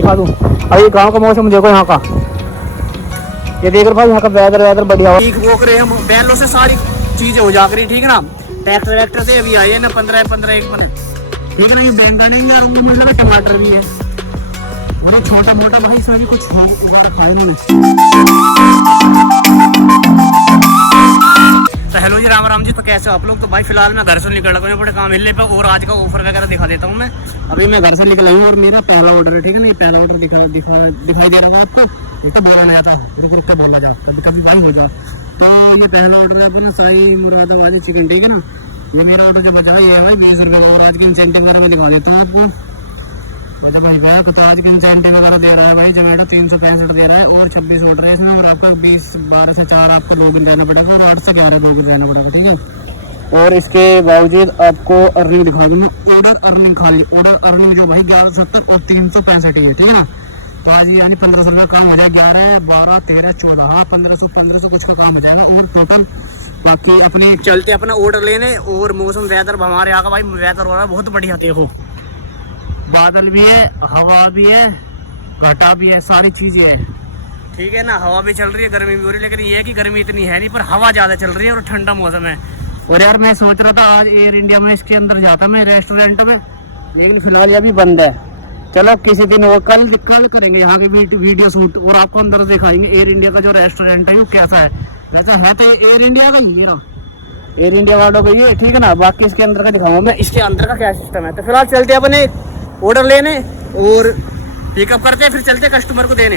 दिखा दूँ। अभी गाँव का मौसम देखो यहाँ का, ये देख रहे भाई यहाँ का वेदर बढ़िया हो रहे हम बैलों से सारी चीजें हो जा रही, ठीक है ना। ट्रैक्टर से अभी आए ना 15 एक बने, ठीक है ना। ये बैंगन है यार, मुझे लगा टमाटर भी है, बड़ा छोटा मोटा भाई सारी कुछ उगा रखा है इन्होंने। तो हेलो जी, राम राम जी। तो कैसे हो आप लोग? तो भाई फिलहाल मैं घर से निकल रहा हूँ बड़े काम मिलने पर, और आज का ऑफर वगैरह दिखा देता हूँ मैं। अभी मैं घर से निकला हूँ और मेरा पहला ऑर्डर है, ठीक है ना। ये पहला ऑर्डर दिखाई दे रहा है आपको। ये तो बोला नहीं था, रुक का बोला जा, कभी कभी भाई हो जा। तो ये पहला ऑर्डर है अपना शाही मुरादाबादी चिकन, ठीक है ना। ये मेरा ऑर्डर जो बचा है ये है भाई 20 रुपये का। और आज के इंसेंटिव वगैरह मैं दिखा देता हूँ आपको। मतलब भाई बैंक तो आज के इंसेंटिव वगैरह दे रहा है भाई, जोमेटो 365 दे रहा है और 26 ऑर्डर है इसमें। और आपका 12 से 4 आपको लॉगिन रहना पड़ेगा और 8 से 11 लॉगिन रहना पड़ेगा, ठीक है। और इसके बावजूद आपको अर्निंग दिखा दूँ मैं। ऑर्डर अर्निंग खाली ऑर्डर अर्निंग जो भाई 1170 और 365 है, ठीक है ना। तो आज यानी 1500 का काम हो जाए, 11, 12, 13, 14, हाँ 1500 कुछ का काम हो जाएगा। और टोटल बाकी अपने चलते अपना ऑर्डर लेने। और मौसम वेदर हमारे यहाँ का भाई वेदर हो रहा है बहुत बढ़िया, देखो बादल भी है, हवा भी है, घटा भी है, सारी चीजें है, ठीक है ना। हवा भी चल रही है, गर्मी भी हो रही है, लेकिन ये है कि गर्मी इतनी है नहीं, पर हवा ज्यादा चल रही है और ठंडा मौसम है। और यार मैं सोच रहा था आज एयर इंडिया में इसके अंदर जाता मैं रेस्टोरेंट में, लेकिन फिलहाल ये भी बंद है। चलो किसी दिन वो कल करेंगे यहाँ की वीडियो शूट और आपको अंदर दिखाएंगे एयर इंडिया का जो रेस्टोरेंट है वो कैसा है। वैसा है तो एयर इंडिया का ही ना, एयर इंडिया वालों का ये, ठीक है ना। बाकी इसके अंदर का दिखाऊंगा मैं, इसके अंदर का क्या सिस्टम है। तो फिलहाल चलते हैं अपने ऑर्डर लेने और पिकअप करते हैं, फिर चलते हैं कस्टमर को देने।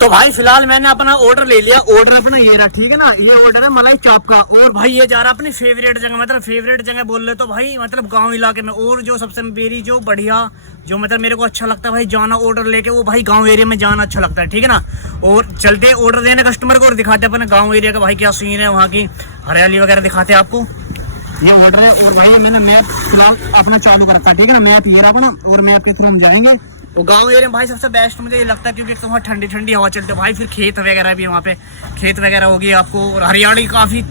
तो भाई फिलहाल मैंने अपना ऑर्डर ले लिया। ऑर्डर अपना ये रहा, ठीक है ना। ये ऑर्डर है मलाई चाप का। और भाई ये जा रहा अपनी फेवरेट जगह, मतलब फेवरेट जगह बोल रहे तो भाई मतलब गांव इलाके में। और जो सबसे मेरी जो बढ़िया जो मतलब मेरे को अच्छा लगता है भाई जाना ऑर्डर लेके, वो भाई गांव एरिया में जाना अच्छा लगता है, ठीक है ना। और चलते ऑर्डर देने कस्टमर को और दिखाते अपने गाँव एरिया का भाई क्या सीन है, वहाँ की हरियाली वगैरह दिखाते हैं आपको। ये ऑर्डर है और भाई मैंने मैप फिलहाल अपना चालू कर रखा है, ठीक है ना। मैप ये रहा अपना और मैप के थ्रू हम जाएंगे। तो गांव एरिया में भाई सबसे बेस्ट मुझे ये लगता है, क्योंकि एक तो वहाँ ठंडी ठंडी हवा चलती है भाई, फिर खेत वगैरह भी है वहाँ पे, खेत वगैरह होगी आपको और हरियाली काफ़ी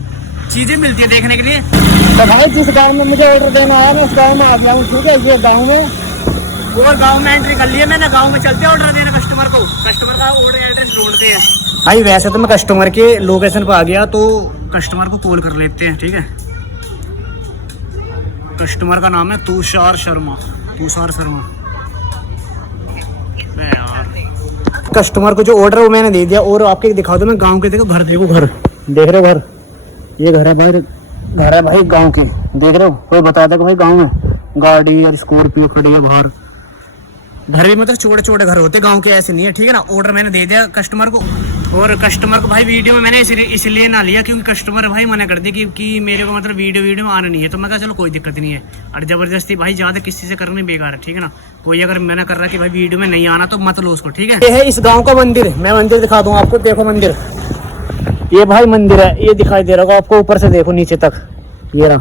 चीज़ें मिलती है देखने के लिए। तो भाई जिस गाँव में मुझे ऑर्डर देना आया मैं उस गाँव में आ गया हूँ, ठीक है। ये गाँव में और गाँव में एंट्री कर लिया मैंने। गाँव में चलते ऑर्डर देने कस्टमर को, कस्टमर का ऑर्डर एड्रेस ढूंढते हैं भाई। वैसे तो मैं कस्टमर के लोकेशन पर आ गया, तो कस्टमर को कॉल कर लेते हैं, ठीक है। कस्टमर का नाम है तुषार शर्मा। यार कस्टमर को जो ऑर्डर वो मैंने दे दिया। और आपके दिखा दो मैं गांव के, देखो घर, देखो घर देख रहे हो, घर ये घर है भाई गांव के, देख रहे हो। कोई बता देगा भाई गांव में गाड़ी और स्कॉर्पियो खड़ी है बाहर। घर भी मतलब छोटे छोटे घर होते गांव के, ऐसे नहीं है, ठीक है ना। ऑर्डर मैंने दे दिया कस्टमर को। और कस्टमर को भाई वीडियो में मैंने इसलिए ना लिया क्योंकि कस्टमर भाई मना कर दी कि मेरे को मतलब वीडियो में आना नहीं है। तो मैं कहा चलो कोई दिक्कत नहीं है। और ज़बरदस्ती भाई ज़्यादा किसी से करने बेकार है, ठीक है ना। कोई अगर मना कर रहा है कि भाई वीडियो में नहीं आना तो मत लो उसको, ठीक है। ये है इस गाँव का मंदिर, मैं मंदिर दिखा दूँ आपको। देखो मंदिर, ये भाई मंदिर है, ये दिखाई दे रहा होगा आपको, ऊपर से देखो नीचे तक, ये रहा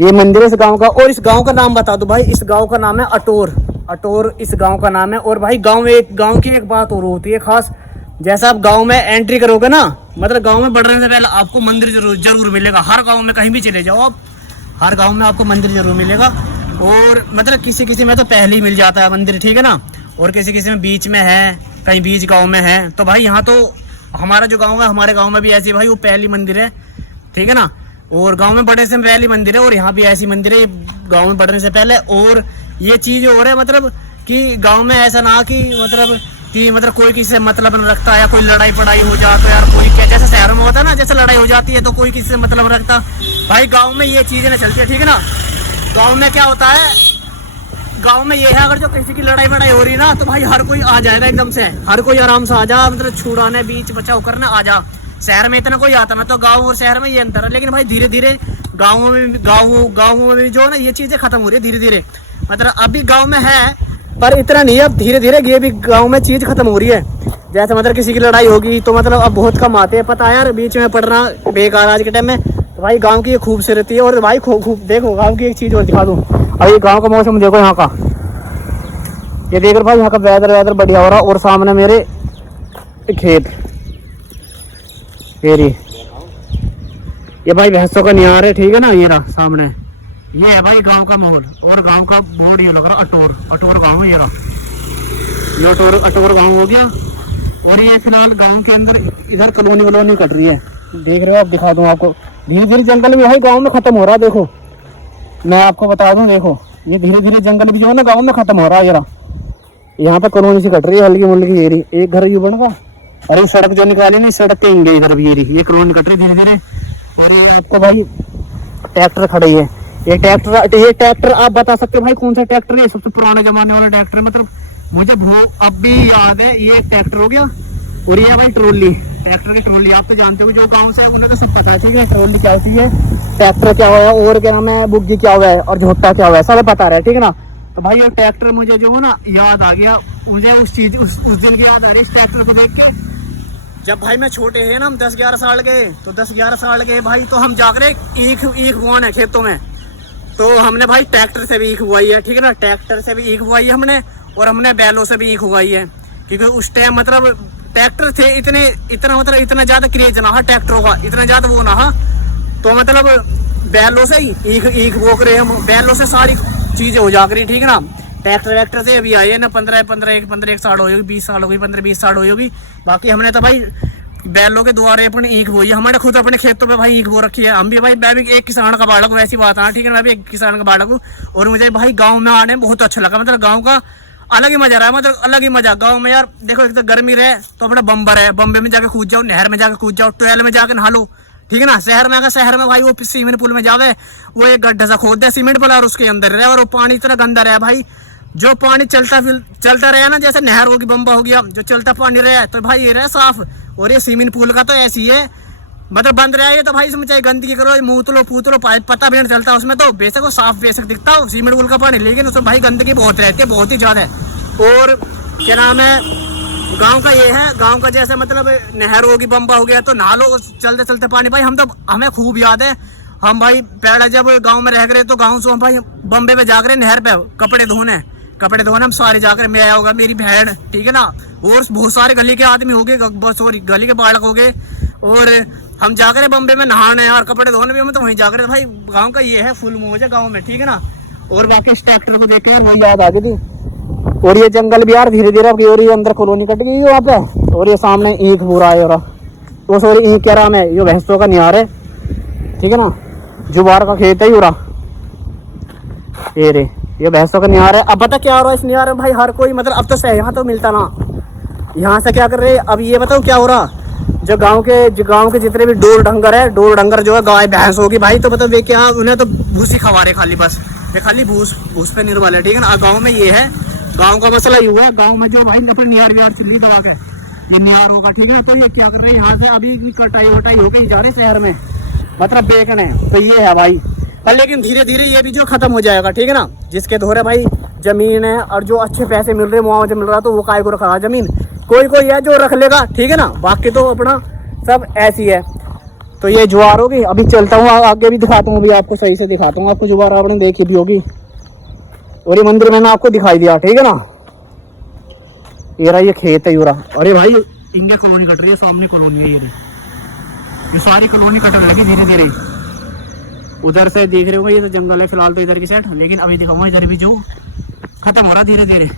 ये मंदिर है इस गाँव का। और इस गाँव का नाम बता दो भाई, इस गाँव का नाम है अटोर इस गांव का नाम है। और भाई गांव की एक बात और होती है खास, जैसा आप गांव में एंट्री करोगे ना, मतलब गांव में बढ़ने से पहले आपको मंदिर जरूर मिलेगा। हर गांव में कहीं भी चले जाओ आप, हर गांव में आपको मंदिर जरूर मिलेगा। और मतलब किसी में तो पहले ही मिल जाता है मंदिर, ठीक है ना। और किसी में बीच में है, कहीं बीच गाँव में है। तो भाई यहाँ तो हमारा जो गाँव है, हमारे गाँव में भी ऐसी भाई वो पहली मंदिर है, ठीक है ना। और गाँव में बढ़ने से पहली मंदिर है और यहाँ भी ऐसी मंदिर है गाँव में बढ़ने से पहले। और ये चीज हो रहा है मतलब कि गांव में ऐसा ना कि मतलब कोई किसी से मतलब न रखता है, या कोई लड़ाई पड़ाई हो जाए तो यार कोई क्या, जैसे शहर में होता है ना, जैसे लड़ाई हो जाती है तो कोई किसी से मतलब रखता। भाई गांव में ये चीजें ना चलती है, ठीक है ना। गांव में क्या होता है, गांव में ये है अगर जो किसी की लड़ाई वड़ाई हो रही है ना, तो भाई हर कोई आ जाएगा एकदम से, हर कोई आराम से आ जा, मतलब छुड़ाने बीच बचाव करने आ जा। शहर में इतना कोई आता ना, तो गाँव और शहर में ये अंतर है। लेकिन भाई धीरे धीरे गाँवों में भी जो है ना ये चीजें खत्म हो रही है धीरे धीरे। मतलब अभी गांव में है पर इतना नहीं है, अब धीरे धीरे ये भी गांव में चीज खत्म हो रही है। जैसे मतलब किसी की लड़ाई होगी तो मतलब अब बहुत कम आते हैं, पता है यार, बीच में पड़ना बेकार आज के टाइम में। तो भाई गांव की ये खूबसूरती है। और भाई खूब देखो गांव की एक चीज और दिखा दूं। अभी गांव का मौसम देखो यहाँ का, ये देख रहे भाई यहाँ का वेदर बढ़िया हो रहा। और सामने मेरे खेत, ये भाई भैंसों का निहार है, ठीक है ना। ये रहा सामने, ये है भाई गांव का माहौल। और गांव का बोर्ड ये लग रहा अटोर गांव है, ये रहा ये अटोर गाँव हो गया। और ये फिलहाल गांव के अंदर इधर कॉलोनी कट रही है, देख रहे हो आप, दिखा दूं आपको। धीरे धीरे जंगल भी भाई गांव में खत्म हो रहा है। देखो मैं आपको बता दूं, देखो ये धीरे धीरे जंगल भी जो है ना गांव में खत्म हो रहा है। जरा यहाँ पे कॉलोनी सी कट रही है हल्की मुल्की एरी, एक घर ये बनेगा। और ये सड़क जो निकाली ना, सड़क के इंगे इधर भी एरी, ये कॉलोनी कट रही है धीरे धीरे। और ये आपको भाई ट्रैक्टर खड़ी है, ये ट्रैक्टर आप बता सकते हो भाई कौन सा ट्रैक्टर है? सबसे पुराने जमाने वाला ट्रैक्टर, मतलब मुझे अब भी याद है। ये ट्रैक्टर हो गया। और ये भाई ट्रॉली, ट्रैक्टर की ट्रॉली, आप तो जानते हो जो गांव से उन्हें तो सब पता है, ठीक है। ट्रॉली क्या होती है, ट्रैक्टर क्या हुआ है, और क्या नाम है, बुग्गी क्या हुआ है, और झोटा क्या हुआ है, सब पता रहे, ठीक है ना। तो भाई ये ट्रैक्टर मुझे जो है ना याद आ गया, मुझे उस दिन की याद आ रही है इस ट्रैक्टर को देख के। जब भाई मैं छोटे हैं ना, हम 10-11 साल के, तो 10-11 साल के भाई, तो हम जाकर ईख बोन है खेतों में, तो हमने भाई ट्रैक्टर से भी ईख उगाई है, ठीक है ना। ट्रैक्टर से भी ईख उगाई है हमने, और हमने बैलों से भी ईख उगाई है, क्योंकि उस टाइम मतलब ट्रैक्टर थे इतना ज्यादा क्रेज ना, ट्रैक्टरों का इतना ज्यादा वो ना, तो मतलब बैलों से ही ईख बोक रहे हम, बैलों से सारी चीजें हो जा करी, ठीक है ना। ट्रैक्टर से अभी आई है ना 15 साल हो गई, 20 साल हो गई, 15-20 साल हो गई। बाकी हमने तो भाई बैलों के द्वारे अपने ईख बोई है, हमारे खुद अपने खेतों पे भाई ईख बो रखी है। हम भी भाई, मैं भी एक किसान का बालक हूँ, ऐसी बात है, ठीक है। मैं भी एक किसान का बालक हूँ, और मुझे भाई गाँव में आने में बहुत अच्छा लगा। मतलब गाँव का अलग ही मजा रहा है, मतलब अलग ही मजा गाँव में यार। देखो एक तो गर्मी रहे तो अपना बम्बर है, बम्बे में जाके कूद जाओ, नहर में जाके कूद जाओ, ट्वेल में जाके नहा लो, ठीक है ना। शहर में अगर शहर में भाई वो सीमेंट पुल में जावे, वो एक गड्ढा सा खोद दे सीमेंट पुल, और उसके अंदर रहे, और वो पानी इतना गंदा रहा भाई। जो पानी चलता रहा ना, जैसे नहर होगी, बम्बा हो गया, जो चलता पानी रहा तो भाई ये रहा साफ। और ये सीमेंट पुल का तो ऐसी है, मतलब बंद रहा है तो भाई इसमें चाहे गंदगी करो, मूत लो फूत लो, पता भी नहीं चलता उसमें। तो बेशक वो साफ बेशक दिखता हो सीमेंट पुल का पानी, लेकिन उसमें भाई गंदगी बहुत रहती है, बहुत ही ज्यादा। और क्या नाम है, गांव का ये है, गांव का जैसे मतलब नहर होगी, बम्बा हो गया, तो नहा लो चलते चलते पानी। भाई हमें खूब याद है, हम भाई पहले जब गांव में रह गए तो गांव से हम भाई बम्बे में जाकर नहर पे कपड़े धोने हम सारे जाकर, मैं आया होगा, मेरी बहन, ठीक है ना, और बहुत सारे गली के आदमी हो गए, सॉरी गली के बालक हो गए, और हम जाकर बम्बे में नहाने और कपड़े धोने भी हम तो वहीं जाकर। भाई गाँव का ये है, फुल मौज है गाँव में, ठीक है ना। और बाकी इस ट्रैक्टर को देख कर भाई याद आ गई थी। और ये जंगल भी यार धीरे धीरे, और ये अंदर कॉलोनी कट गई वहाँ पे, और ये सामने ईख बुरा है, और वो सॉरी ईख क्या नाम है, ये भैंसों का निहार है, ठीक है ना, जुबार का खेत है यूरा, ये भैंसों का निहार है। अब पता क्या हो रहा है इस निहार में भाई, हर कोई मतलब अब तो यहाँ तो मिलता ना, यहाँ से क्या कर रहे हैं अब, ये बताओ क्या हो रहा, जो गांव के जितने भी डोर डंगर जो है, गाय भैंस होगी भाई, तो मतलब वे क्या, उन्हें तो भूसी खवा रहे खाली, बस ये खाली भूस पे निर्भर है, ठीक है ना। गाँव में ये है, गांव का मसला ये हुआ है, गांव में जो भाई अपने निहार चल रही दबा के, ये निहार होगा, ठीक है। तो ये क्या कर रहे हैं, यहाँ से अभी कटाई वटाई होके जा रहे शहर में, मतलब बेचने, तो ये है भाई। पर लेकिन धीरे धीरे ये भी जो खत्म हो जाएगा, ठीक है ना। जिसके धोरे भाई जमीन है और जो अच्छे पैसे मिल रहे, मुआवजा मिल रहा, तो वो काय को रखा जमीन, कोई है जो रख लेगा, ठीक है ना। बाकी तो अपना सब ऐसी है। तो ये ज्वार होगी, अभी चलता हूँ आगे भी दिखाता हूँ, अभी आपको सही से दिखाता हूँ, आपको ज्वार आपने देखी भी होगी। और ये मंदिर मैंने आपको दिखाई दिया, ठीक है ना। ये रहा ये खेत है यूरा, अरे भाई इंडिया कॉलोनी कट रही है, सामने कॉलोनी है, ये सारी कॉलोनी कटने लगी धीरे धीरे। उधर से देख रहे हो ये तो जंगल है फिलहाल तो इधर की साइड, लेकिन अभी दिखाऊंगा इधर भी जो खत्म हो रहा धीरे धीरे।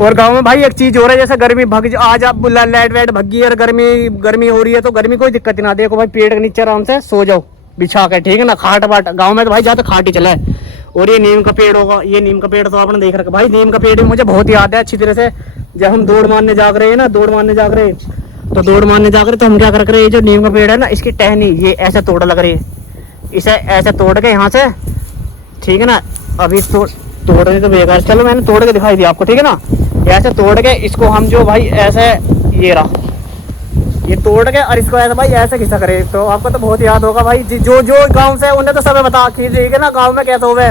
और गांव में भाई एक चीज हो रहा है, जैसे गर्मी आज आप लाइट वाइट भगी और गर्मी हो रही है, तो गर्मी कोई दिक्कत ना, देखो भाई पेड़ के नीचे आराम से सो जाओ बिछा के, ठीक है ना। खाट बाट गाँव में तो भाई ज्यादा खाट ही चला है। और ये नीम का पेड़ होगा, ये नीम का पेड़ तो आपने देख रखा भाई, नीम का पेड़ भी मुझे बहुत याद है अच्छी तरह से। जब हम दौड़ मारने जाग रहे हैं ना, तो दौड़ मारने जाग रहे तो हम क्या कर रहे हैं, जो नीम का पेड़ है ना, इसकी टहनी ये ऐसे तोड़ लग रही है, इसे ऐसे तोड़ के यहाँ से, ठीक है ना। अभी तोड़ने तो बेकार, चलो मैंने तोड़ के दिखाई दिया आपको, ठीक है ना। ऐसे तोड़ के इसको हम जो भाई ऐसे, ये रहा ये तोड़ के, और इसको ऐसे भाई ऐसे खिंचा करे, तो आपको तो बहुत याद होगा भाई, जो गांव से उन्हें तो सब बता ठीक है ना, गांव में कैसे हुए।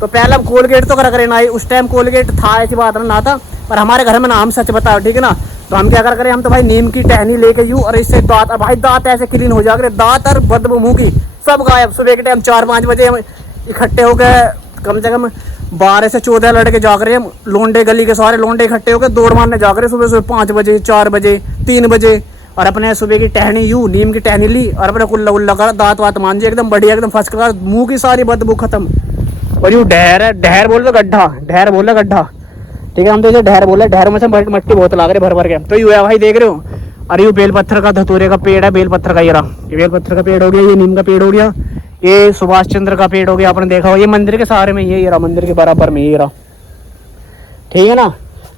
तो पहले हम कोलगेट तो करा करे ना, उस टाइम कोलगेट था ऐसी बात ना था, पर हमारे घर में ना, हम सच बताओ, ठीक है ना। तो हम क्या करें, हम तो भाई नीम की टहनी लेके यूं, और इससे दांत, भाई दांत ऐसे क्लीन हो जाकर, दांत और बदबू मुंह की सब गायब। सुबह के टाइम 4-5 बजे हम इकट्ठे हो गए, कम से कम 12 से 14 लड़के जाग रहे हैं, लोंडे गली के सारे लोंडे इकट्ठे होकर दौड़ मारने जाग रहे सुबह 5 बजे 4 बजे 3 बजे। और अपने सुबह की टहनी यूं नीम की टहनी ली, और अपने कुल्ला उल्ला कर दांत वात मांझे एकदम बढ़िया, एकदम फर्स्ट क्लास, मुंह की सारी बदबू खत्म। और यूं ढहर बोल रहे गड्ढा, ठीक है। हम तो इसे ढेर बोले, ढेर में से मट्टी बहुत लाग रही भर भर के। तो ये भाई देख रहे हो, अरे ये बेल पत्थर का धतूरे का पेड़ है, बेल पत्थर का। ये रहा, ये बेल पत्थर का पेड़ हो गया, ये नीम का पेड़ हो गया, ये सुभाष चंद्र का पेड़ हो गया, आपने देखा हो। ये मंदिर के सहारे में ये रहा, मंदिर के बराबर में ये रहा, ठीक है ना।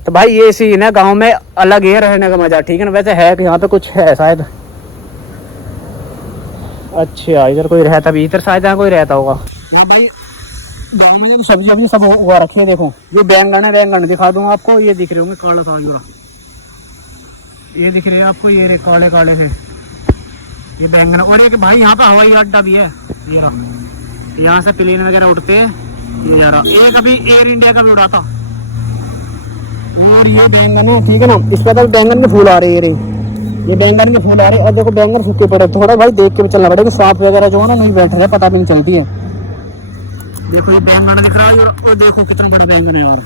तो भाई ये सीन है, गाँव में अलग ही रहने का मजा, ठीक है ना। वैसे है कि यहाँ पे कुछ है शायद, अच्छा इधर कोई रहता भी, इधर शायद यहाँ कोई रहता होगा। हाँ भाई गाँव में सब्जी वब्जी सब हुआ रखी है। देखो ये बैंगन है, बैंगन दिखा दूंगा आपको, ये दिख रहे होंगे काला काला, ये दिख रहे हैं आपको, ये काले काले हैं ये बैंगन। और एक भाई यहाँ पे हवाई अड्डा भी है, ये रहा, यहाँ से प्लेन वगैरह उड़ते हैं। ये यार एक अभी एयर इंडिया का भी उड़ा था। और ये बैंगन है, ठीक है ना, इस पर तो बैंगन के फूल आ रहे हैं, ये बैंगन के फूल आ रहे हैं। और देखो बैंगन सूखे पड़े, थोड़ा भाई देख के भी चलना पड़ेगा, सांप वगैरह जो है ना नहीं बैठ रहे, पता भी नहीं चलती है। देखो ये बैंगन दिख रहा है, और देखो कितने बड़े बैंगन है यार,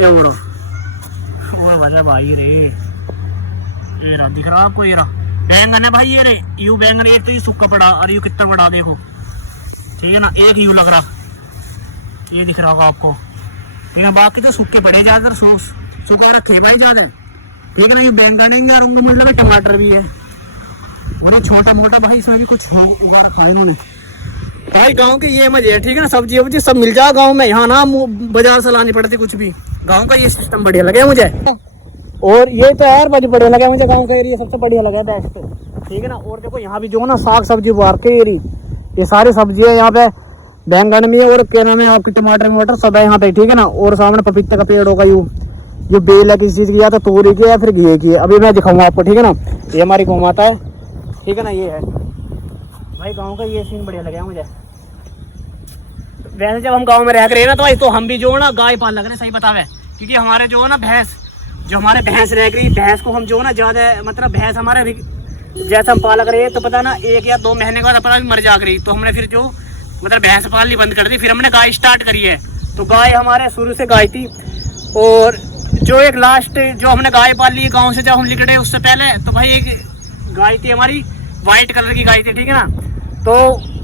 ये उड़ो वो वजह भाई रे, ये रहा दिख रहा आपको, ये रहा बैंगन है भाई, ये रे यू बैंगन। एक तो ये सूखा पड़ा, और यू कितना बड़ा देखो, ठीक है ना, एक यू लग रहा, ये दिख रहा होगा आपको, ठीक है। बाकी तो सूखे पड़े ज्यादातर, सूखा रखे भाई ज्यादा, ठीक है ना। ये बैंगन है यार, उनका मतलब टमाटर भी है, मतलब छोटा मोटा भाई इसमें भी कुछ उगा रखा है इन्होंने। भाई गांव के ये मजे है, ठीक है ना, सब्जी वब्जी सब मिल जाए गांव में, यहाँ ना बाजार से लानी पड़ती कुछ भी। गांव का ये सिस्टम बढ़िया लगे मुझे। और ये तो यार बढ़िया लगा मुझे, गांव का एरिया सबसे बढ़िया लगा बेस्ट, ठीक है ना। और देखो यहाँ भी जो ना साग सब्जी उगा के ये सारी सब्जियां यहाँ पे, बैंगन में और क्या नाम है आपके टमाटर वमाटर सब है यहाँ पे, ठीक है ना। और सामने पपीते का पेड़ होगा, ये बेल है किसी चीज की, या तो तोरी की या फिर घी की है, अभी मैं दिखाऊंगा आपको, ठीक है ना। ये हमारी गौ माता है, ठीक है ना, ये है भाई गाँव का ये सीन बढ़िया लगा मुझे। वैसे जब हम गाँव में रह रहे हैं ना तो भाई, तो हम भी जो है ना गाय पाल लग रहे, सही बतावे, क्योंकि हमारे जो है ना भैंस, जो हमारे भैंस रह गई, भैंस को हम जो है ना ज्यादा, मतलब भैंस हमारे जैसे हम पालक रहे तो पता ना 1 या 2 महीने के बाद अपना भी मर जा रही, तो हमने फिर जो मतलब भैंस पालनी बंद कर दी, फिर हमने गाय स्टार्ट करी है। तो गाय हमारे शुरू से गाय थी, और जो एक लास्ट जो हमने गाय पाल ली गाँव से जब हम निकले उससे पहले, तो भाई एक गाय थी हमारी, व्हाइट कलर की गाय थी, ठीक है ना। तो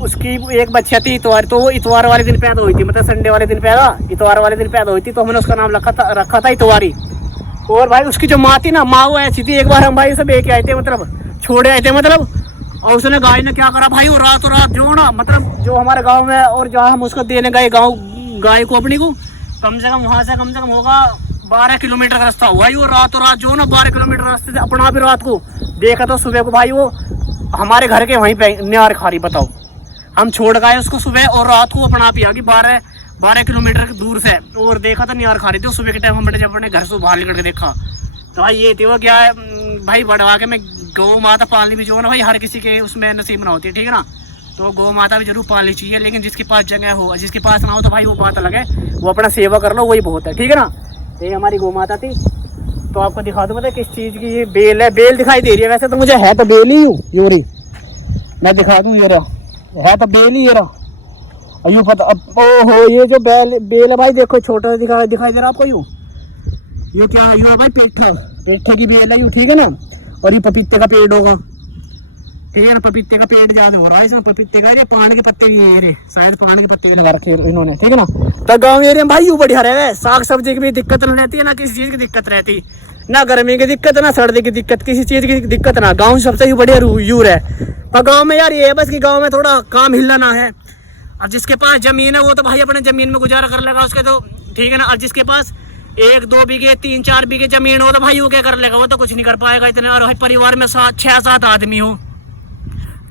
उसकी एक बच्चा थी इतवार, तो वो इतवार वाले दिन पैदा हुई थी, मतलब संडे वाले दिन पैदा, इतवार वाले दिन पैदा हुई थी, तो हमने उसका नाम रखा था इतवारी। और भाई उसकी जो माँ थी ना, माँ वो ऐसी थी, एक बार हम भाई उसे बेच के आए थे, मतलब छोड़े आए थे मतलब, और उसने गाय ने क्या करा भाई, वो रातों रात जो ना, मतलब जो हमारे गाँव में, और जहाँ हम उसको देने गए गाय को अपनी को, कम से कम वहाँ से कम से कम होगा 12 किलोमीटर का रास्ता हुआ। वो रातों रात जो ना 12 किलोमीटर रास्ते से अपना भी रात को देखा, तो सुबह को भाई वो हमारे घर के वहीं पे न्यार खा रही, बताओ। हम छोड़ गए उसको सुबह, और रात को अपना पिया कि 12 किलोमीटर दूर से, और देखा था न्यार खा रही थी। सुबह के टाइम हमने जब अपने घर से बाहर निकल के देखा, तो भाई ये थी वो क्या है भाई, बढ़वा के मैं गौ माता पालनी भी जो है ना भाई, हर किसी के उसमें नसीब ना होती है, ठीक है ना। तो गौ माता भी जरूर पालनी चाहिए, लेकिन जिसके पास जगह हो, जिसके पास ना हो तो भाई वो बात अलग है, वो अपना सेवा कर लो, वही बहुत है, ठीक है ना। ये हमारी गौ माता थी। तो आपको दिखा दूँ, मतलब किस चीज़ की ये बेल है, बेल दिखाई दे रही है, वैसे तो मुझे है तो बेल ही यूरी, मैं दिखा दूँ, ये रहा है तो बेल ही, ये रहा यूँ पता। ओहो ये जो बेल है भाई, देखो छोटा दिखाई दे रहा आपको, ये क्या है, यू भाई पेठे की बेल है यूँ, ठीक है ना। और ये पपीते का पेड़ होगा, ठीक है ना, पपीते का पेड़ ज्यादा हो रहा है इसमें, पपीते का, ये पान के पत्ते की है, शायद पान के पत्ते लगा रखे इन्होंने, ठीक है ना। तो गाँव एरिया में भाई यूँ बढ़िया रहे, साग सब्जी की भी दिक्कत नहीं रहती है, ना किसी चीज़ की दिक्कत रहती, ना गर्मी की दिक्कत, ना सर्दी की दिक्कत, किसी चीज़ की दिक्कत ना। गाँव सबसे ही बढ़िया यूर है। पर गाँव में यार ये है बस कि गाँव में थोड़ा काम हिलना ना है। अब जिसके पास जमीन है वो तो भाई अपने जमीन में गुजारा कर लेगा उसके, तो ठीक है ना। अब जिसके पास 1-2 बीघे 3-4 बीघे जमीन हो तो भाई वो क्या कर लेगा, वो तो कुछ नहीं कर पाएगा इतने। और भाई परिवार में 6-7 आदमी हो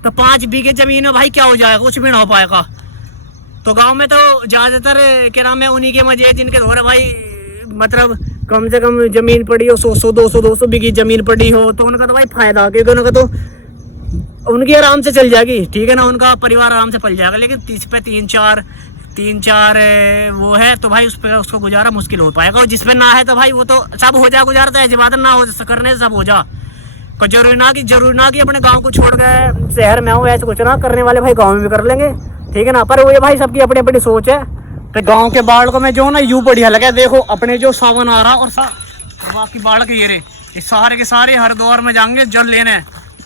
तो 5 बीघे जमीन में भाई क्या हो जाएगा, कुछ भी ना हो पाएगा। तो गांव में तो ज्यादातर क्या नाम है उन्हीं के मजे है जिनके धोरे भाई, मतलब कम से कम जमीन पड़ी हो, 100-200 बीघी जमीन पड़ी हो, तो उनका तो भाई फायदा, क्योंकि उनका तो उनकी आराम से चल जाएगी, ठीक है ना, उनका परिवार आराम से पल जाएगा। लेकिन 30 पे 3-4 वो है तो भाई उस पर उसको गुजारा मुश्किल हो पाएगा। और जिसपे ना है तो भाई वो तो सब हो जाए गुजारा, तो ऐसी बात ना हो करने से सब हो जा। जरूरी ना कि अपने गांव को छोड़ गए शहर में हो, ऐसे कुछ ना करने वाले भाई गांव में भी कर लेंगे, ठीक है ना। पर वो ये भाई सबकी अपनी अपनी सोच है। तो गांव के बाढ़ को मैं जो ना यूं बढ़िया लगा, देखो अपने जो सावन आ रहा और बाकी बाढ़ के ये सारे के सारे हरिद्वार में जाएंगे जल लेने,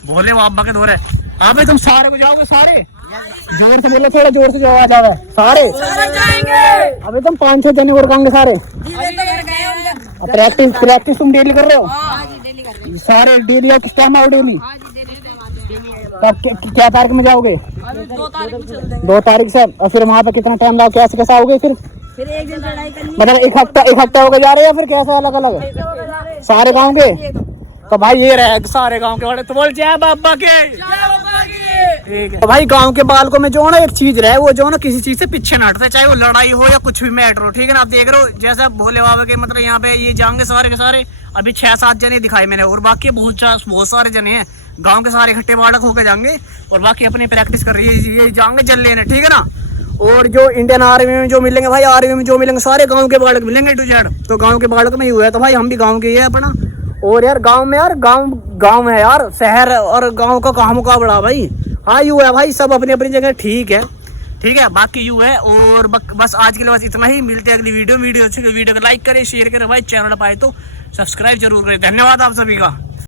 भोले बाबा के दौरे। अबे तुम सारे को जाओगे, सारे जोर से बोलो, थोड़ा जोर से जो आवाज आ रहा है, सारे जाएंगे। अबे तुम 5-6 जने और कहोगे सारे। प्रैक्टिस तुम डेली कर रहे हो? सारे डेली किस टाइम आओ डेली? तब क्या तारीख में जाओगे? 2 तारीख से। और फिर वहाँ पे कितना टाइम लगो, कैसे कैसे आओगे फिर एक दिन लड़ाई करनी, मतलब एक हफ्ता होकर जा रहे हैं या फिर कैसे अलग अलग सारे गांव के? तो भाई ये रहे सारे गांव के बड़े, तो बोल जय बाबा के। तो भाई गांव के बालकों में जो ना एक चीज रहे, वो जो ना किसी चीज से पीछे न हटते, चाहे वो लड़ाई हो या कुछ भी मैटर हो, ठीक है ना। आप देख रहे हो जैसे भोले बाबा के मतलब यहाँ पे ये जाएंगे सारे के सारे, अभी 6-7 जने दिखाए मैंने, और बाकी बहुत सारे जने हैं गांव के सारे इकट्ठे बालक होकर जाएंगे, और बाकी अपनी प्रैक्टिस कर रही है, ये जाएंगे जल लेने, ठीक है ना। और जो इंडियन आर्मी में जो मिलेंगे भाई, आर्मी में जो मिलेंगे सारे गांव के बालक मिलेंगे टू जेड। तो गांव के बालक में ही हुआ है, तो भाई हम भी गांव के ही है अपना। और यार गांव है यार, शहर और गांव का कहाँ मुकाबला भाई। हाँ यू है भाई, सब अपनी अपनी जगह ठीक है, बाकी यू है। और बस आज के लिए बस इतना ही, मिलते हैं अगली वीडियो अच्छी वीडियो को लाइक करें, शेयर करें भाई, चैनल पाए तो सब्सक्राइब जरूर करें। धन्यवाद आप सभी का।